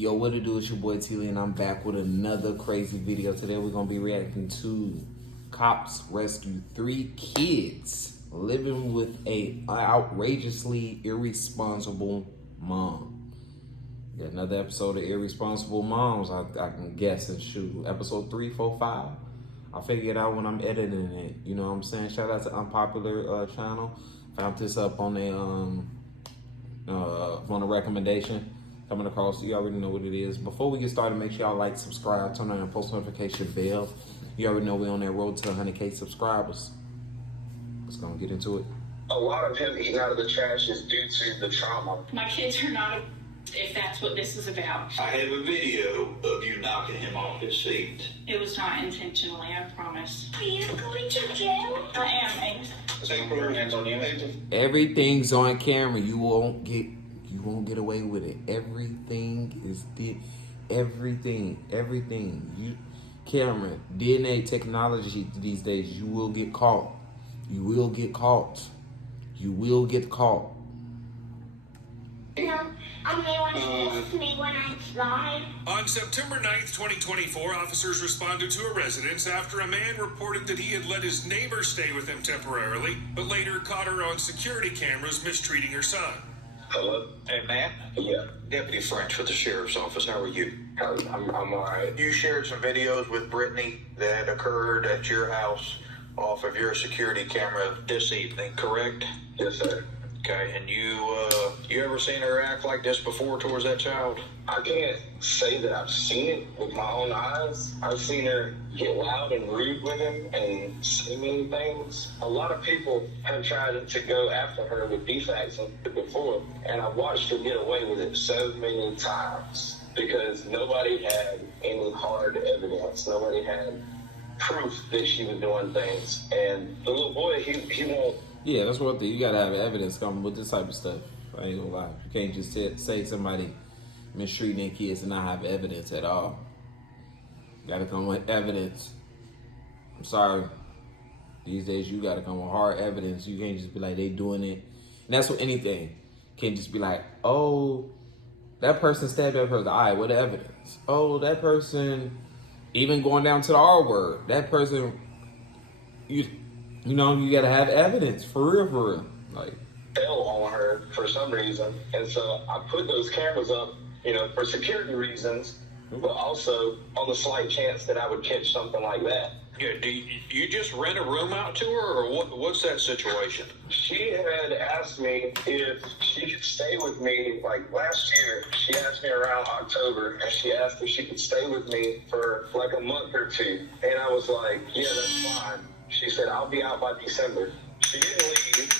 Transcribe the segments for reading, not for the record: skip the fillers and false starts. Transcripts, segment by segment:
Yo, what it do? It's your boy T-Lee, and I'm back with another crazy video. Today we're gonna be reacting to cops rescue 3 kids living with a outrageously irresponsible mom. Got another episode of Irresponsible Moms. I can guess and shoot. Episode 3, 4, 5. I'll figure it out when I'm editing it. You know what I'm saying? Shout out to Unpopular channel. Found this up on a recommendation. Coming across, you already know what it is. Before we get started, make sure y'all like, subscribe, turn on your post notification bell. You already know we're on that road to 100K subscribers. Let's go and get into it. A lot of him eating out of the trash is due to the trauma. My kids are not, if that's what this is about. I have a video of you knocking him off his seat. It was not intentionally, I promise. Are you going to jail? I am. Same put her hands on you. Everything's on camera. You won't get away with it. Everything is everything. You camera, DNA technology these days, you will get caught. You will get caught. You will get caught. No, I'm the one who kissed me when I fly. On September 9th, 2024, officers responded to a residence after a man reported that he had let his neighbor stay with him temporarily, but later caught her on security cameras mistreating her son. Hello? Hey, Matt? Yeah. Deputy French with the Sheriff's Office. How are you? I'm alright. You shared some videos with Brittany that occurred at your house off of your security camera this evening, correct? Yes, sir. Okay, and you ever seen her act like this before towards that child? I can't say that I've seen it with my own eyes. I've seen her get loud and rude with him and say many things. A lot of people have tried to go after her with defects before, and I've watched her get away with it so many times because nobody had any hard evidence. Nobody had proof that she was doing things. And the little boy, he won't. Yeah, that's one thing. You gotta have evidence coming with this type of stuff. I ain't gonna lie. You can't just say somebody mistreating their kids and not have evidence at all. Gotta come with evidence. I'm sorry. These days you gotta come with hard evidence. You can't just be like, they doing it. And that's with anything. You can't just be like, oh, that person stabbed that person. All right, what evidence? Oh, that person, even going down to the R word, that person, you know, you gotta have evidence, for real. Like, fell on her for some reason, and so I put those cameras up, you know, for security reasons, but also on the slight chance that I would catch something like that. Yeah, do you just rent a room out to her, or what's that situation? She had asked me if she could stay with me, like last year. She asked me around October, and she asked if she could stay with me for like a month or two, and I was like, yeah, that's fine. She said, I'll be out by December. She didn't leave,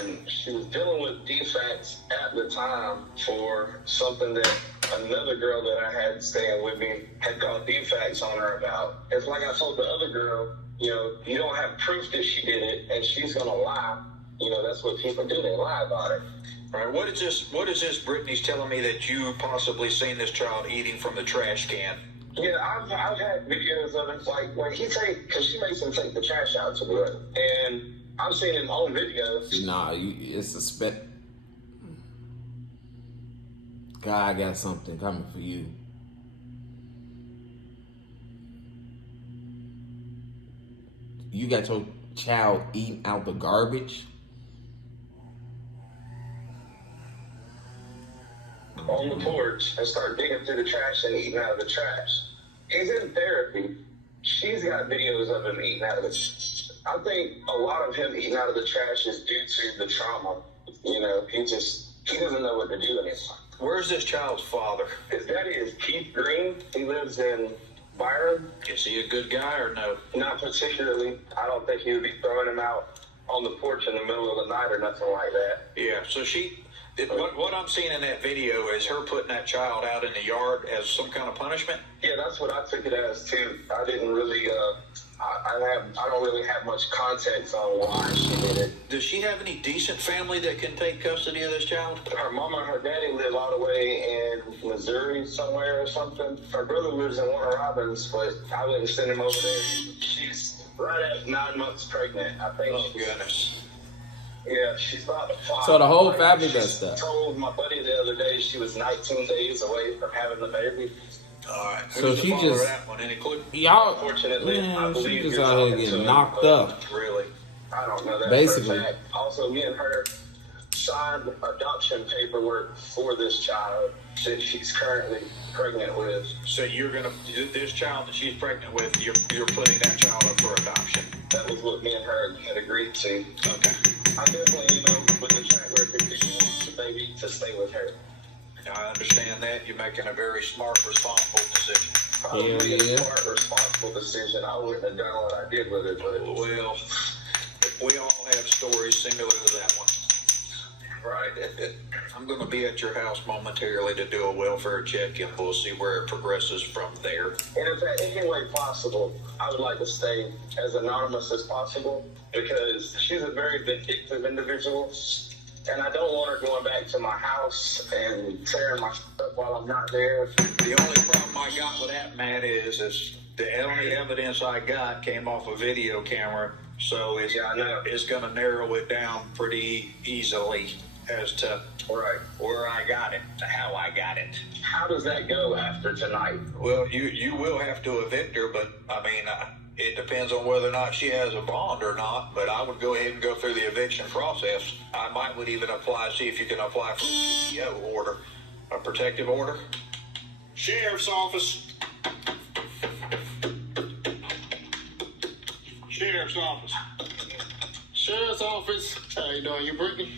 and she was dealing with defects at the time for something that another girl that I had staying with me had called defects on her about. It's like I told the other girl, you know, you don't have proof that she did it, and she's going to lie. You know, that's what people do. They lie about it. All right, what is this Brittany's telling me that you possibly seen this child eating from the trash can? Yeah, I've had videos of it, like when because she makes him take the trash out to the and I've seen him on videos. nah, it's suspect. God got something coming for you. You got your child eating out the garbage? On the porch and start digging through the trash and eating out of the trash. He's in therapy. She's got videos of him eating out of it. I think a lot of him eating out of the trash is due to the trauma. You know, he doesn't know what to do anymore. Where's this child's father? His daddy is Keith Green. He lives in Byron. Is he a good guy or no? Not particularly. I don't think he would be throwing him out on the porch in the middle of the night or nothing like that. Yeah, so what I'm seeing in that video is her putting that child out in the yard as some kind of punishment? Yeah, that's what I took it as too. I didn't really, I don't really have much context on why she did it. Does she have any decent family that can take custody of this child? Her mama and her daddy live all the way in Missouri somewhere or something. Her brother lives in Warner Robins, but I wouldn't send him over there. She's right at 9 months pregnant, I think. Oh, goodness. Yeah, she's about to file. So the whole Like, family she does stuff. told my buddy the other day she was 19 days away from having the baby. All right. So Who's the she father of just- that one? Any clue? Y'all, Unfortunately, I man, she believe just you're out here talking to getting him, knocked but up. Really? I don't know that Basically. for a fact. Also, me and her signed adoption paperwork for this child that she's currently pregnant with. So you're gonna this child that she's pregnant with, you're putting that child up for adoption. That was what me and her had agreed to. Okay. I definitely, with the track record, she wants the baby to stay with her. I understand that. You're making a very smart, responsible decision. Probably Yeah. a smart, responsible decision. I wouldn't have done what I did with it, but Well, we all have stories similar to that one. right. I'm going to be at your house momentarily to do a welfare check, and we'll see where it progresses from there. And if in any way possible, I would like to stay as anonymous as possible because she's a very vindictive individual. And I don't want her going back to my house and tearing my stuff while I'm not there. The only problem I got with that, Matt, is the only evidence I got came off a video camera, so it's going to narrow it down pretty easily as to where I got it, to how I got it. How does that go after tonight? Well, you will have to evict her, but I mean, it depends on whether or not she has a bond or not. But I would go ahead and go through the eviction process. I would even see if you can apply for a PTO order, a protective order. Sheriff's office. Sheriff's office. Sheriff's office. How you doing? You Brittany?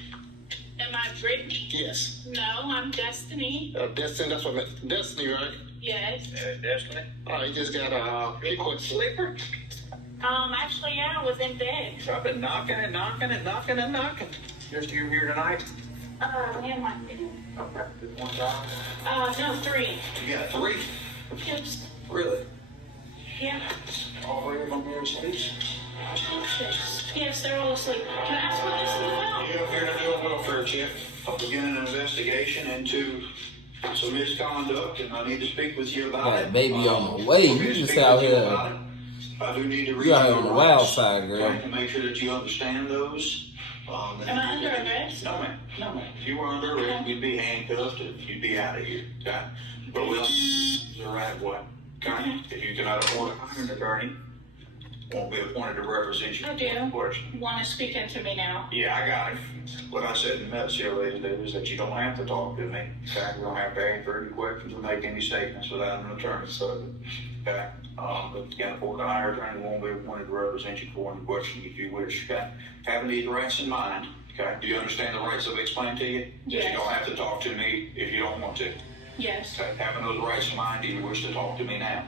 Am I Brittany? Yes. No, I'm Destiny. Destiny, that's what I meant. Destiny, right? Yes. Destiny? All right, you just got a Sleeper? Actually, yeah, I was in bed. I've been knocking. Just you here tonight? Man, my Okay. One time. no, 3. You got 3? Yes. Really? Yeah. All 3 of them here asleep? Yes, they're all asleep. Can I ask what this is about? You're here to do a welfare check. I'll begin an investigation into some misconduct, and I need to speak with you about Got it. a baby on the way. You just out here. I do need to read You out here your on the rights, wild side, girl. okay, to make sure that you understand those. Am I under arrest? No, ma'am. No, ma'am. If you were under arrest, you'd be handcuffed and you'd be out of here. Okay? But we'll the right way. Okay? If you cannot afford to hire an attorney, won't be appointed to represent you. I do. Of course. Want to speak into me now? Yeah, I got it. What I said in the message is that you don't have to talk to me. Okay? You don't have to answer any questions or make any statements without an attorney. So, okay? But if you can't afford to hire an attorney, won't be appointed to represent you for any question if you wish. Okay? Having these rights in mind. Okay? Do you understand the rights I've explained to you? Yes. You don't have to talk to me if you don't want to. Yes. Okay? Having those rights in mind, do you wish to talk to me now?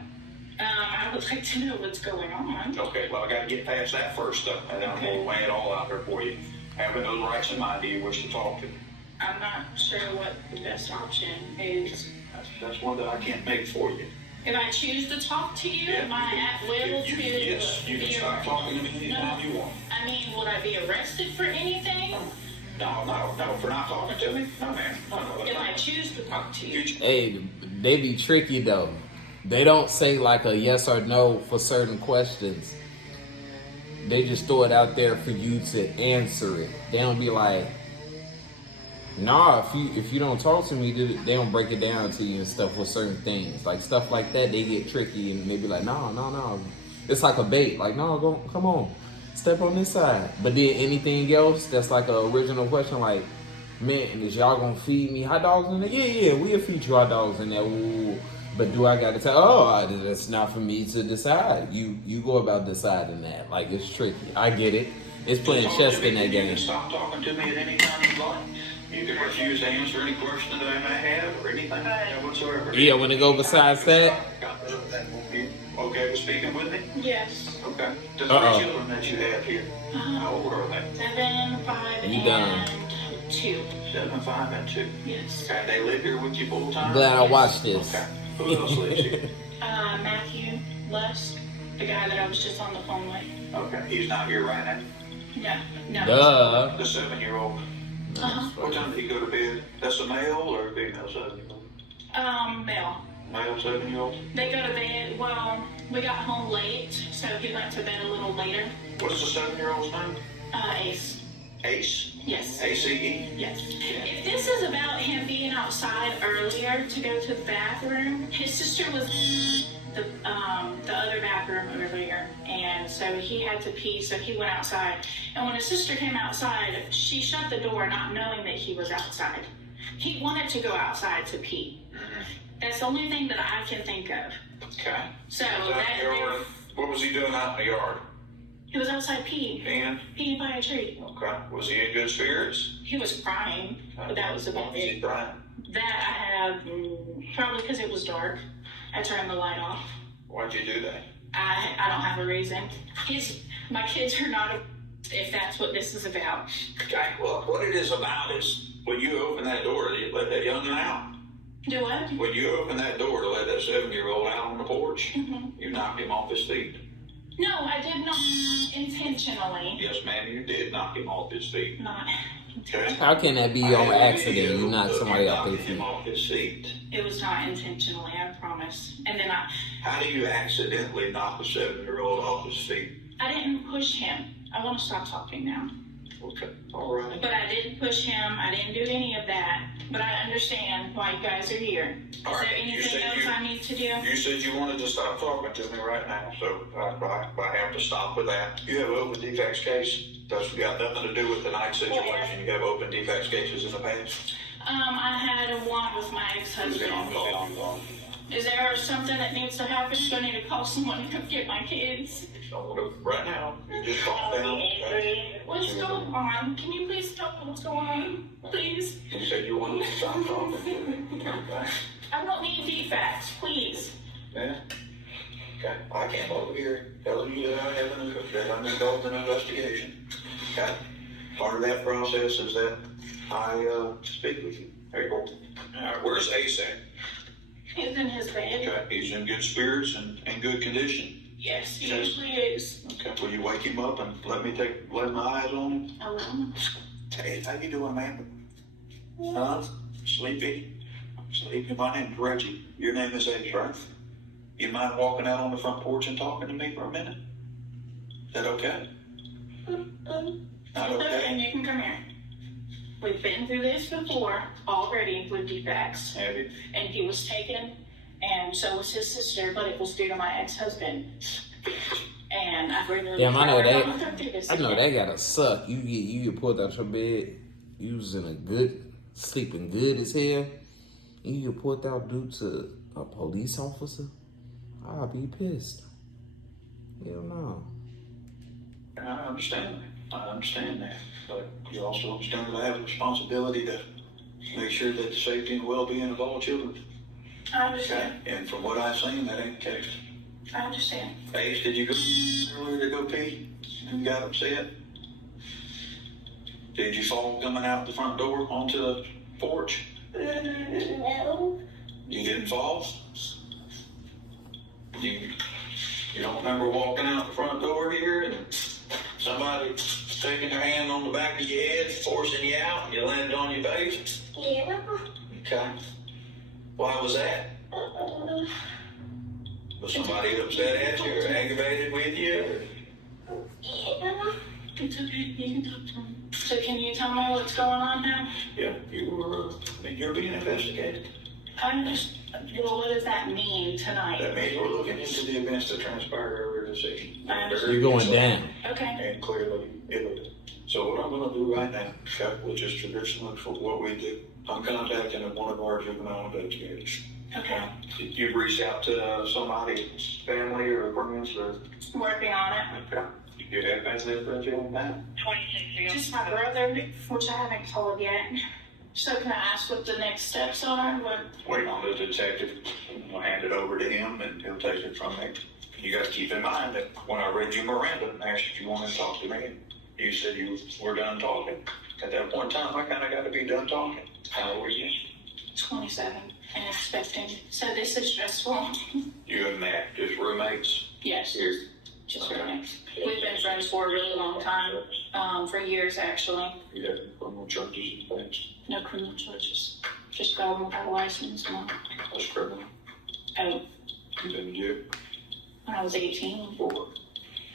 I would like to know what's going on. Okay, well, I got to get past that first, though, and then I'm going to lay it all out there for you. Having those rights in mind, do you wish to talk to me? I'm not sure what the best option is. That's one that I can't make for you. If I choose to talk to you, am I at will to Yes, you can be stop talking to me anytime you want. I mean, would I be arrested for anything? No, for not talking to me? No, man. No, If I choose to talk to you. Hey, they be tricky though. They don't say like a yes or no for certain questions. They just throw it out there for you to answer it. They don't be like, nah, if you don't talk to me, they don't break it down to you and stuff with certain things. Like stuff like that, they get tricky and they be like, no. It's like a bait. Like, no, come on. Step on this side. But then anything else that's like an original question, like, man, is y'all gonna feed me hot dogs in there? Yeah, we'll feed you hot dogs in there. Ooh. But do I gotta tell? That's not for me to decide. You go about deciding that. Like, it's tricky. I get it. It's playing chess in that You game. can stop talking to me at any time you like. You can refuse to answer any question that I may have or anything whatsoever. Yeah, when it go besides that. Okay with speaking with me? Yes. Okay. Does Uh-oh. the children that you have here, how old are they? 7, 5, You done. and 2. 7, 5, and 2. Yes. Okay, they live here with you full time? Glad I watched this. Okay. Who else lives here? Matthew Les, the guy that I was just on the phone with. Okay, he's not here right now. No. Duh. The 7-year-old. Uh-huh. What time did he go to bed? That's a male or a female 7-year-old? Male. Male 7-year-old. They go to bed, well, we got home late, so he went to bed a little later. What's the 7-year-old's name? Ace. Ace? Yes. ACE? Yes. If this is about him being outside earlier to go to the bathroom, his sister was the other bathroom earlier, and so he had to pee, so he went outside. And when his sister came outside, she shut the door, not knowing that he was outside. He wanted to go outside to pee. That's the only thing that I can think of. Okay. So What was he doing out in the yard? he was outside peeing. Peeing by a tree. Okay. Was he in good spirits? He was crying, but that was about Was he it. crying? That I have, probably because it was dark. I turned the light off. Why'd you do that? I don't have a reason. My kids are not, if that's what this is about. Okay. Well, what it is about is when you open that door, you let that young'un out. Do what? When you open that door to let that 7-year-old out on the porch, Mm-hmm. you knocked him off his feet. No, I did not intentionally. Yes, ma'am, you did knock him off his feet. Not. Okay. How can that be on accident? You knock somebody off their Knocking him feet. off his feet. It was not intentionally, I promise. And then How do you accidentally knock a 7-year-old off his feet? I didn't push him. I want to stop talking now. Okay. All right. But I didn't push him. I didn't do any of that. But I understand why you guys are here. Is All right. there You anything said else I need to do? You said you wanted to stop talking to me right now, so I have to stop with that. You have an open defects case. That's got nothing to do with tonight's situation. You have open defects cases in the past. I had one with my ex-husband. Is there something that needs to happen? Do I need to call someone to come get my kids? Right now, you just calm down. What's going on? Can you please tell me what's going on? Please. You said you wanted to stop talking to me. Okay. I don't need defects, please. Yeah. Okay. I came over here telling you that I'm involved in an investigation. Okay. Part of that process is that I speak with you. There you go. All right. Where's Ace at? He's in his bed. Okay. He's in good spirits and in good condition. Yes, he usually is. Okay. Will you wake him up and let my eyes on him? I will. Hey, how you doing, man? Huh? Sleepy? Sleepy. My name's Reggie. Your name is Ace, right? You mind walking out on the front porch and talking to me for a minute? Is that okay? Not okay? And you can come here. We've been through this before already with defects. Have you? And he was taken, and so was his sister, but it was due to my ex-husband. And I really Damn, I know don't that. wanna go through this I know again. that gotta suck. You get pulled out your bed. You was in a good, sleeping good as hell. You get pulled out due to a police officer. I'll be pissed. Hell no. I understand that. But you also understand that I have a responsibility to make sure that the safety and well-being of all children. I understand. And from what I've seen, that ain't the case. I understand. Ace, did you go earlier to go pee and got upset? Did you fall coming out the front door onto the porch? No. You didn't fall? You don't remember walking out the front door here and somebody taking their hand on the back of your head, forcing you out, and you landed on your face? Yeah. Okay. Why was that? Was somebody upset at you or aggravated with you? Yeah. It's okay. You can talk to him. So can you tell me what's going on now? Yeah, you're being investigated. I understand. Well, what does that mean tonight? That means we're looking into the events that transpired earlier this evening. You're going down. Okay. And clearly, so what I'm gonna do right now, okay, which is traditionally for what we do, I'm contacting one of our juvenile investigators. Okay. You've reached out to somebody, family or friends or? Working on it. Okay. You have family or friends on that? Just my brother, which I haven't told yet. So can I ask what the next steps are? What? Wait on the detective. I'll hand it over to him and he'll take it from there. You got to keep in mind that when I read you Miranda and asked if you wanted to talk to me, you said you were done talking. At that point in time, I kind of got to be done talking. How old are you? 27 and expecting. So this is stressful. You and Matt, just roommates. Yes. Here. Just roommates. We've been friends for a really long time. For years, actually. You have criminal charges and things. No criminal charges. Just driving without a license. No. That's criminal. Oh, You been in jail when I was 18, for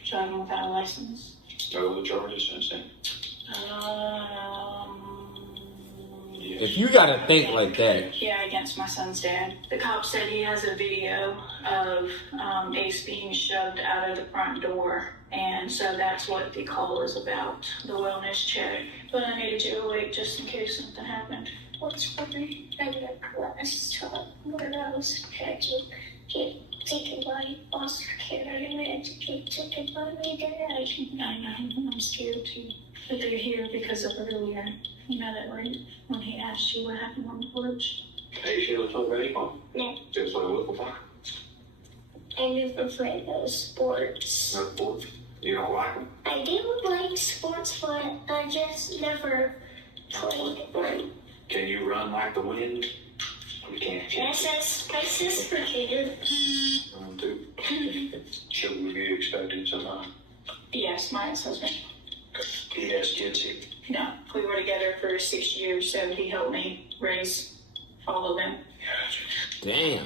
driving without a license. no other charges since then. If you gotta think like that. Yeah, against my son's dad. The cop said he has a video of Ace being shoved out of the front door. And so that's what the call is about, the wellness check. But I needed you awake just in case something happened. What's funny? I got last time when I was had to get taken by foster care and I had to get taken by my dad. I know, I'm scared too. But they're here because of earlier. You know that, right? When he asked you what happened on the porch. Hey, she don't talk about anyone. No, Just like a little fire. I never played those sports. No sports. You don't like them? I do like sports, but I just never played one. Can you run like the wind? You can't. Yes, my sister can. Run too. Should we be expecting sometime? Yes, my ex-husband. He has kids here. No, we were together for 6 years, so he helped me raise all of them. Damn.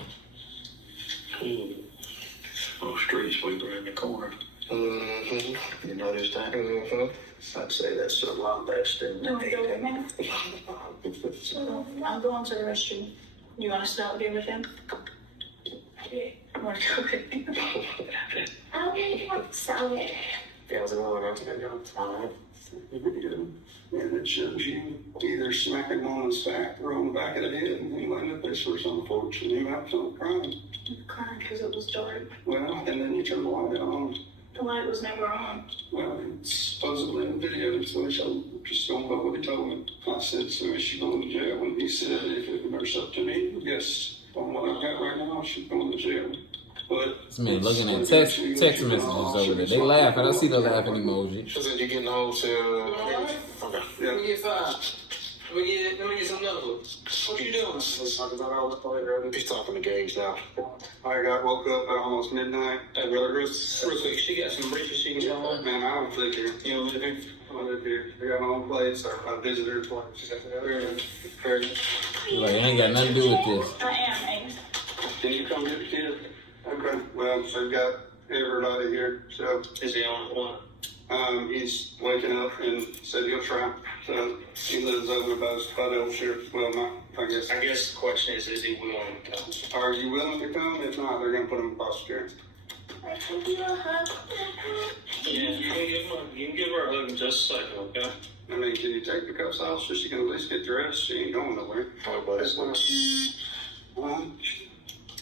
Oh, street sweeper in the corner. Mm-hmm. You noticed that? Mm-hmm. I'd say that's a lot less than You want to go with me? I'm going to the restroom. You want to stop here with him? Yeah. You want to go with me? I'll be outside. How's it going? Alright. And it shows you either smack him on his back or on the back of the head, and he landed up this first on the porch, and he might start crying. I'm crying because it was dark. Well, and then you turn the light on. The light was never on. Well, it's supposedly in the video, so I'm just going by what he told me. I said, so is she going to jail? And he said, if it were up to me, yes, on what I've got right now, she's going to jail. But This man looking at text messages over there. They laughing. I see the laughing emoji. She said you getting home till... Okay. yeah, Let me get 5. Let me get some knuckles. What you doing? let's talk about all this later. He's talking to Gage now. I got woke up at almost midnight. Hey, brother, real quick, she got some briefs she can tell on. Man, I don't live here. You don't live here? I live here. I got my own place, or my visitor's place. You're like, I ain't got nothing to do with this. I am, Ace. Can you come get the kid? Okay. Well, so we've got everybody here. So Is he on one? he's waking up and said he'll try. So he lives over by the old sheriff. Well, not, I guess. I guess the question is he willing to come? Are you willing to come? If not, they're going to put him in foster care. I can do a hug. Yeah, you can give her a hug in just a second, okay? I mean, can you take the cuffs off so she can at least get dressed? She ain't going nowhere. Oh, buddy.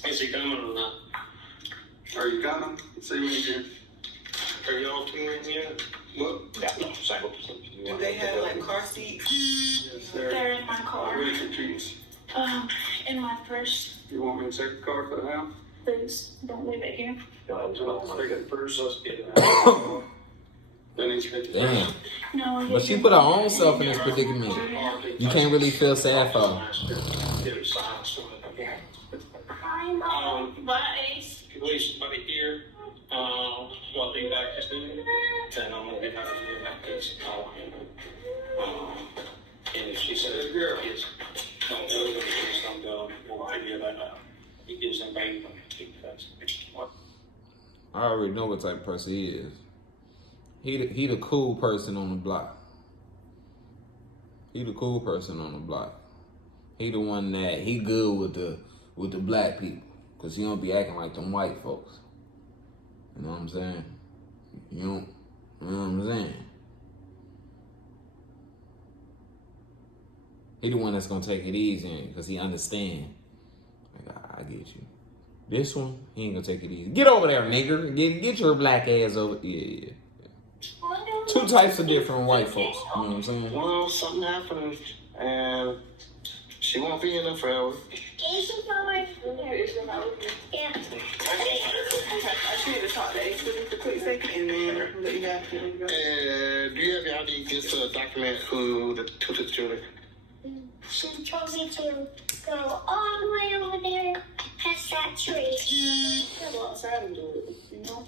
Is he coming or not? Are you coming? Let's see when you do. Are y'all touring yet? Look. Yeah, no, single. Do they have like car seats? Yes, They're in my car. I'm ready for cheese. In my purse. You want me to take the car for the house? Please, don't leave it here. Then he's taking Damn. No, But she put her own self in this predicament. You can't really feel sad for her. Hi, Mom. Bye, Ace. If you leave somebody here, while they back to school, then I'm gonna get out of here back to school. And if she says, girl, kids, don't go, don't go, we'll figure that out. He gives them baby money. I already know what type of person he is. He the cool person on the block. He the cool person on the block. He the one that he good with the black people, cause he don't be acting like them white folks. You know what I'm saying? You know what I'm saying? He the one that's gonna take it easy, cause he understand. Like, I get you. This one, he ain't gonna take it easy. Get over there, nigger. Get your black ass over. Yeah. Two types of different white folks. You know what I'm saying? Well, something happened, and she won't be in there forever. Is it going? Yeah. I just need to talk to Ace for just a quick second and then let you guys go. And do you have your ID just to document who the two children? She told me to go all the way over there past that tree. Go outside and do it, you know?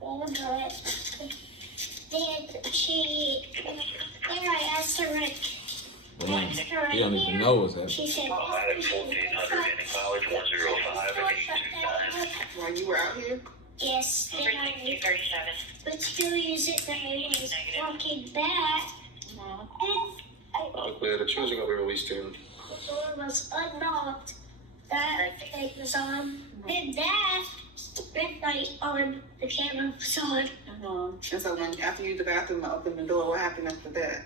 But then I asked her, Damn. He don't even know what's happening. she said, Item 1400 in College 105 and 829. While you were out here? yes, then I would still use it when I was walking back. And Glad the children gonna be released in. the door was unlocked. That light was on. Then that red light on the camera was on. And so when after you use the bathroom and open the door, what happened after that?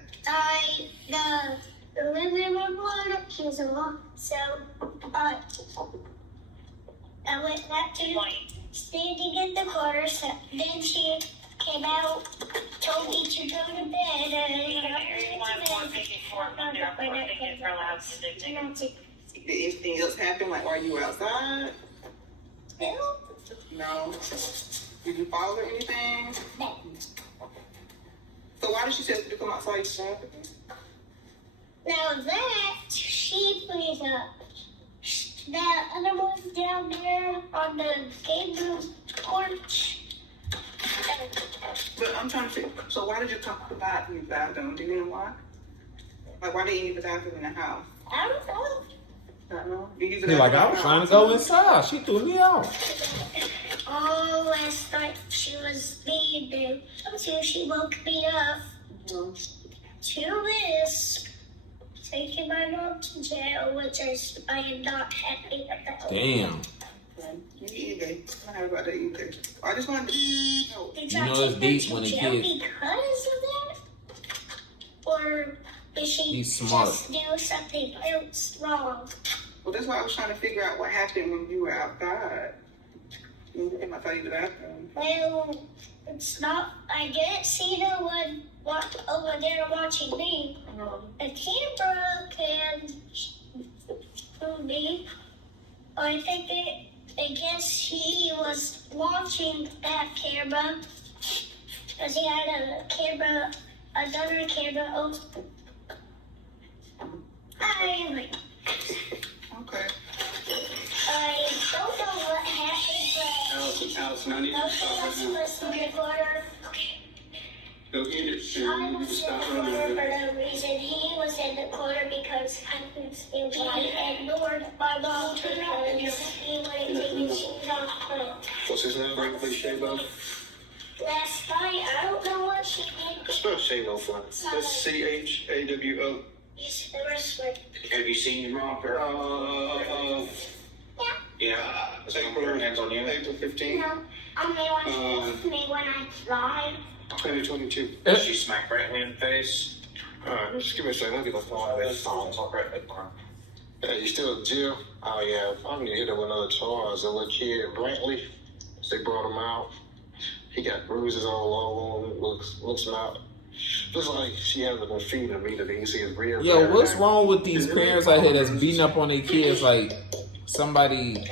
The living room light was on. So I went back to standing in the corner. So then she came out, told me to go to bed, and I went to bed. Did anything else happen, like while you were outside? No. Did you fall or anything? No. So why did she tell you to come outside? Now that she put up, that other one down there on the game room porch. But I'm trying to figure, so why did you come to the bathroom? Do you know why? Like, why did you use the bathroom in the house? I don't know. I don't know. You use the He like, I bathroom was in the trying to house? go inside. She threw me off. Oh, last night she was being there until she woke me up to this. Taking my mom to jail, which I am not happy about. Damn. Me either. I'm not happy about that either. I just wanted to know. Did You y'all know it's take her deep to when a jail kid- because of that? Or did she He's smart. just do something else wrong? Well, that's why I was trying to figure out what happened when you were outside. You came outside the bathroom. Well, it's not. I didn't see no one over there watching me. The camera can fool me. I guess he was watching that camera because he had another camera open. Okay. I don't know what happened, Allison, I need but to stop right nobody now. else was in the corner. Go get it. I And you was in stop the corner running. for no reason. He was in the corner because he ignored my mom because he wanted to take his shoes off. What's his name? Bring please shave off. Last night, I don't know what she did. Spell shave off for us. That's CHAWO. He's the wrestler. Have you seen your mom? Yeah. So you put her hands on you. April 15th, No, I'm the one who with me when I drive. 2022. She smacked Brantley in the face. Alright, just give me a second. Let me get my phone. I'll grab that for him. Hey, you still in jail? Oh yeah, I'm gonna hit him with another charge. A little kid, Brantley. They brought him out. He got bruises all over him. Looks out. Looks like she hasn't been feeding him either. You can see his rear. Yo, what's wrong with these parents out here that's beating up on their kids? Like, somebody,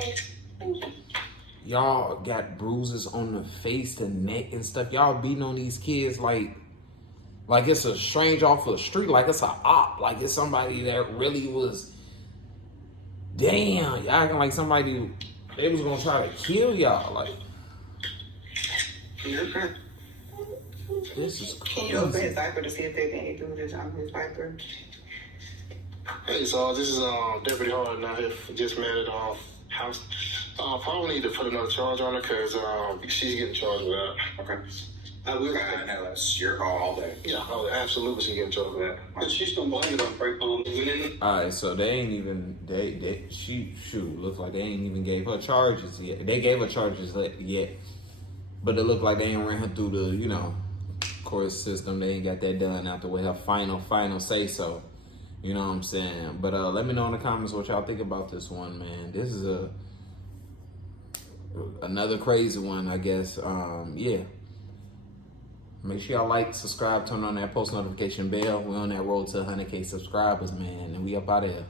y'all got bruises on the face, the neck, and stuff. Y'all beating on these kids like it's a stranger off the street, like it's a op, like it's somebody that really was. Damn, y'all acting like somebody they was gonna try to kill y'all. Like, Okay. this is Can you open his crazy. diaper to see if they can include this on his diaper? Hey, so this is Deputy Harden out here. Just met at house. Probably need to put another charge on her because she's getting charged with that. Okay. I will. I know that's your call all day. Yeah, absolutely, she's getting charged with that. But she's gonna blame it on winning. Alright, so they ain't even looks like they ain't even gave her charges yet. They gave her charges yet, but it looked like they ain't ran her through the court system. They ain't got that done after with her final say so. You know what I'm saying? But let me know in the comments what y'all think about this one, man. This is another crazy one, I guess. Yeah. Make sure y'all like, subscribe, turn on that post notification bell. We're on that road to 100K subscribers, man, and we up out of here.